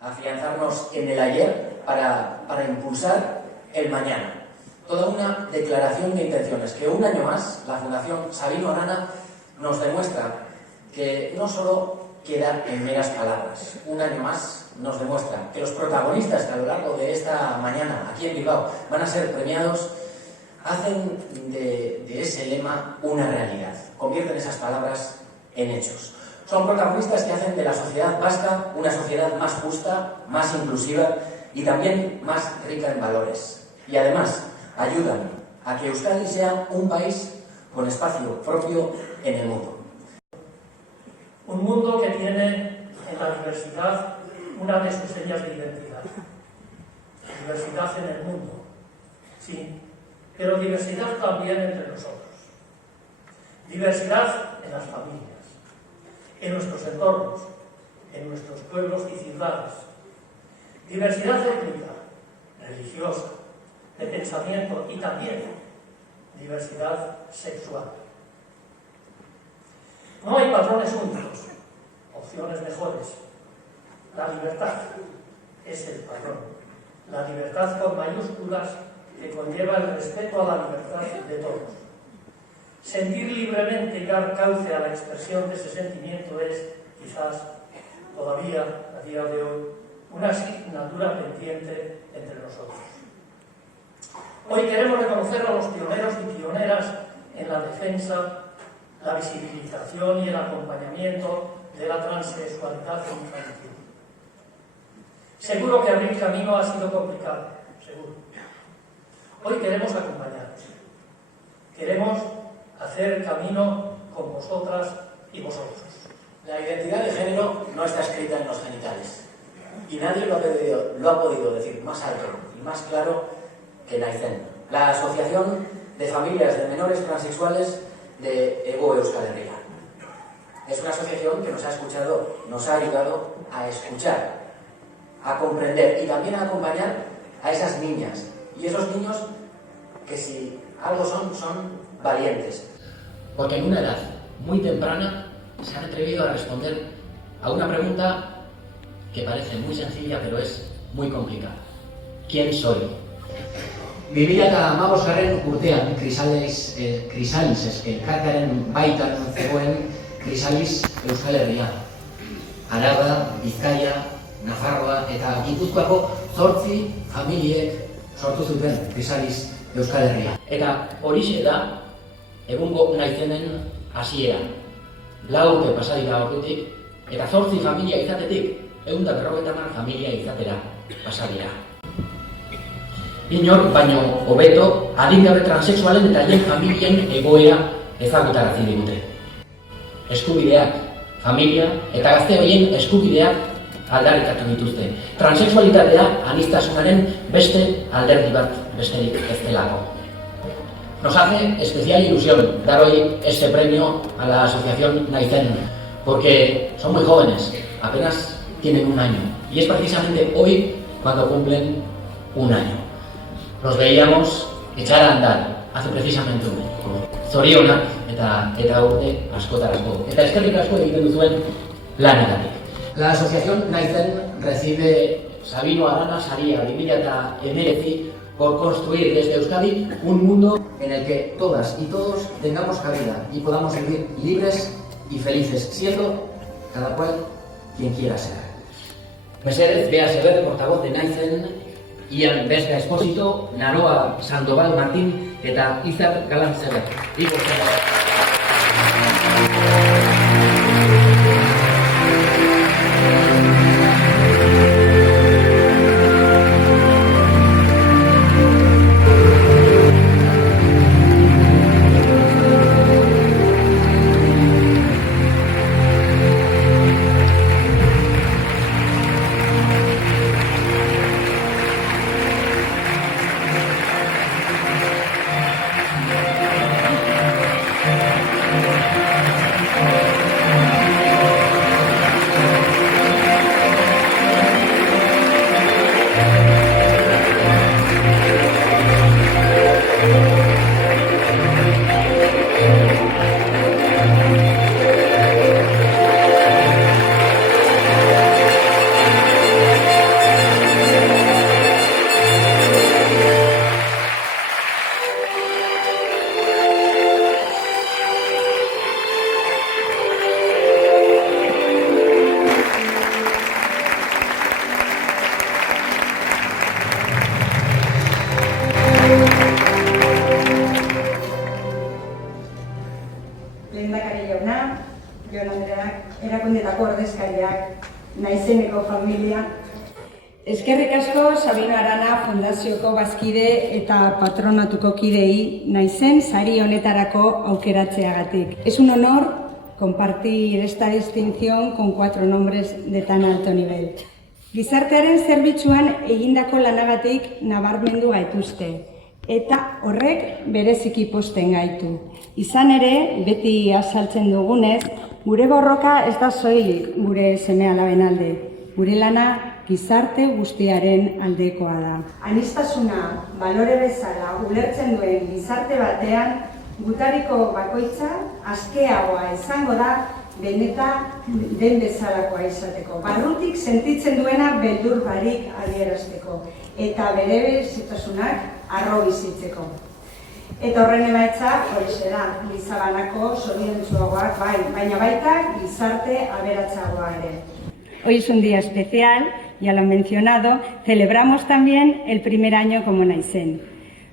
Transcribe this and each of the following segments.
afianzarnos en el ayer para impulsar el mañana. Toda una declaración de intenciones que un año más la Fundación Sabino Arana nos demuestra que no solo queda en meras palabras. Un año más nos demuestra que los protagonistas que a lo largo de esta mañana aquí en Bilbao van a ser premiados hacen de ese lema una realidad, convierten esas palabras en hechos. Son protagonistas que hacen de la sociedad vasca una sociedad más justa, más inclusiva y también más rica en valores. Y además ayudan a que Euskadi sea un país con espacio propio en el mundo. Un mundo que tiene en la diversidad una de sus señas de identidad. Diversidad en el mundo, sí, pero diversidad también entre nosotros. Diversidad en las familias, en nuestros entornos, en nuestros pueblos y ciudades. Diversidad étnica, religiosa, de pensamiento y también diversidad sexual. No hay patrones únicos, opciones mejores. La libertad es el patrón. La libertad con mayúsculas que conlleva el respeto a la libertad de todos. Sentir libremente y dar cauce a la expresión de ese sentimiento es, quizás, todavía, a día de hoy, una asignatura pendiente entre nosotros. Hoy queremos reconocer a los pioneros y pioneras en la defensa, la visibilización y el acompañamiento de la transexualidad infantil. Seguro que abrir camino ha sido complicado, seguro. Hoy queremos acompañaros. Queremos hacer camino con vosotras y vosotros. La identidad de género no está escrita en los genitales. Y nadie lo ha podido decir más alto y más claro que Naizen, la Asociación de Familias de Menores Transexuales de Hego Euskal Herria. Es una asociación que nos ha ayudado a escuchar, a comprender y también a acompañar a esas niñas y esos niños que si algo son valientes. Porque en una edad muy temprana se han atrevido a responder a una pregunta que parece muy sencilla pero es muy complicada. ¿Quién soy? 2015 urtean Chrysalis elkartearen baitan zegoen Chrysalis Euskal Herria. Araba, Bizkaia, Nafarroa eta Gipuzkoako 8 familiek sortu zuten Chrysalis Euskal Herria. Eta horixe da egungo Naizenen hasiera. 4 urte pasa dira ordutik eta 8 familia izatetik 150 familia izatera pasa dira. Inor baino hobeto adingabe transexualen eta haien familien egoera ezagutarazi digute. Eskubideak, familia eta gazte horien eskubideak aldarrikatu dituzte. Transexualitatea aniztasunaren beste alderdi bat besterik ez delako. Nos hace especial ilusión dar hoy este premio a la Asociación Naizen, porque son muy jóvenes, apenas tienen 1 año, y es precisamente hoy cuando cumplen 1 año. Los veíamos echar a andar hace precisamente 1 año. Zorionak eta urte askotarako. Eta eskerrik asko egiten duzuen lanagatik. La Asociación Naizen recibe Sabino Arana Saria 2019 por construir desde Euskadi un mundo en el que todas y todos tengamos cabida y podamos vivir libres y felices, siendo cada cual quien quiera ser. Mesedez, Bea Sever, portavoz de Naizen, Ian Vesga Espósito, Naroa Sandoval Martín eta Izar Galán Sever. naizeneko familia. Eskerrik asko Sabino Arana Fundazioko bazkide eta patronatuko kidei naizen sari honetarako aukeratzeagatik. Es un honor compartir esta distinción con 4 nombres de tan alto nivel. Gizartearen zerbitzuan egindako lanagatik nabarmendu gaituzte, eta horrek bereziki pozten gaitu. Izan ere, beti azaltzen dugunez, gure borroka ez da soilik gure seme-alaben alde. Gure lana gizarte guztiaren aldekoa da. Aniztasuna balore bezala ulertzen duen gizarte batean, gutariko bakoitza askeagoa izango da benetan den bezalakoa izateko. Barrutik sentitzen duena beldur barik adierazteko eta bere berezitasunak arro bizitzeko. Eta horren emaitza horixe da, gizabanako zoriontsuagoak bai, baina baita gizarte aberatsagoa ere. Hoy es un día especial, ya lo han mencionado, celebramos también el primer año como Naizen.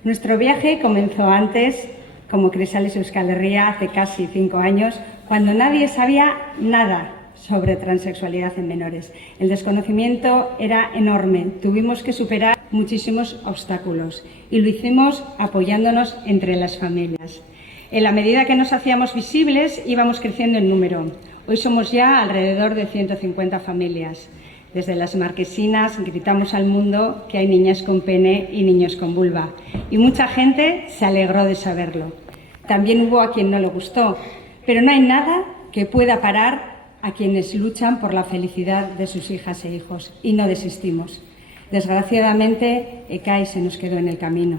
Nuestro viaje comenzó antes, como Crisales Euskal Herria, hace casi 5 años, cuando nadie sabía nada sobre transexualidad en menores. El desconocimiento era enorme, tuvimos que superar muchísimos obstáculos y lo hicimos apoyándonos entre las familias. En la medida que nos hacíamos visibles, íbamos creciendo en número. Hoy somos ya alrededor de 150 familias. Desde las marquesinas gritamos al mundo que hay niñas con pene y niños con vulva. Y mucha gente se alegró de saberlo. También hubo a quien no le gustó, pero no hay nada que pueda parar a quienes luchan por la felicidad de sus hijas e hijos. Y no desistimos. Desgraciadamente, ECAI se nos quedó en el camino.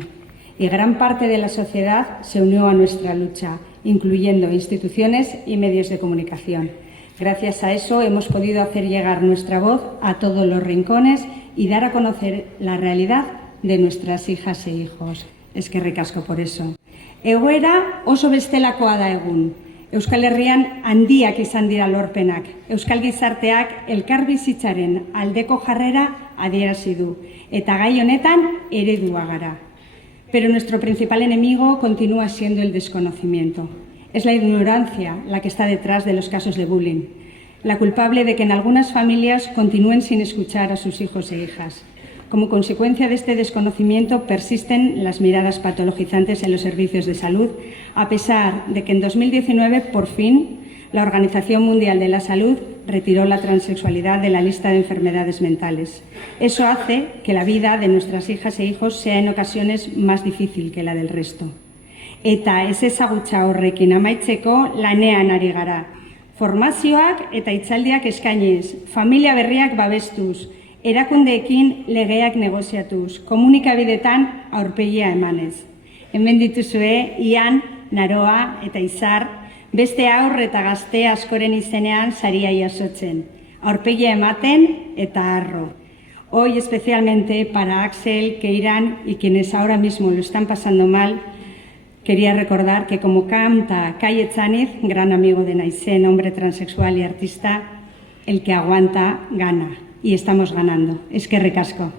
Y gran parte de la sociedad se unió a nuestra lucha, incluyendo instituciones y medios de comunicación. Gracias a eso hemos podido hacer llegar nuestra voz a todos los rincones y dar a conocer la realidad de nuestras hijas e hijos. Eskerrik asko por eso. Egoera oso bestelakoa da egun. Euskal Herrian handiak izan dira lorpenak. Euskal gizarteak elkarbizitzaren aldeko jarrera adierazi du eta gai honetan eredua gara. Pero nuestro principal enemigo continúa siendo el desconocimiento. Es la ignorancia la que está detrás de los casos de bullying, la culpable de que en algunas familias continúen sin escuchar a sus hijos e hijas. Como consecuencia de este desconocimiento persisten las miradas patologizantes en los servicios de salud, a pesar de que en 2019, por fin, la Organización Mundial de la Salud retiró la transexualidad de la lista de enfermedades mentales. Eso hace que la vida de nuestras hijas e hijos sea en ocasiones más difícil que la del resto. Eta ez ezagutza horrekin amaitzeko lanean ari gara. Formazioak eta hitzaldiak eskainiz, familia berriak babestuz, erakundeekin legeak negoziatuz, komunikabidetan aurpegia emanez. Hemen dituzue, Ian, Naroa eta Izar, beste aur eta gazte askoren izenean saria jasotzen. Aurpegia ematen eta harro. Hoy especialmente para Axel, Keiran y quienes ahora mismo lo están pasando mal, quería recordar que como canta Kai Etzaniz, gran amigo de Naizen, hombre transexual y artista, el que aguanta gana. Y estamos ganando. Eskerrik asko.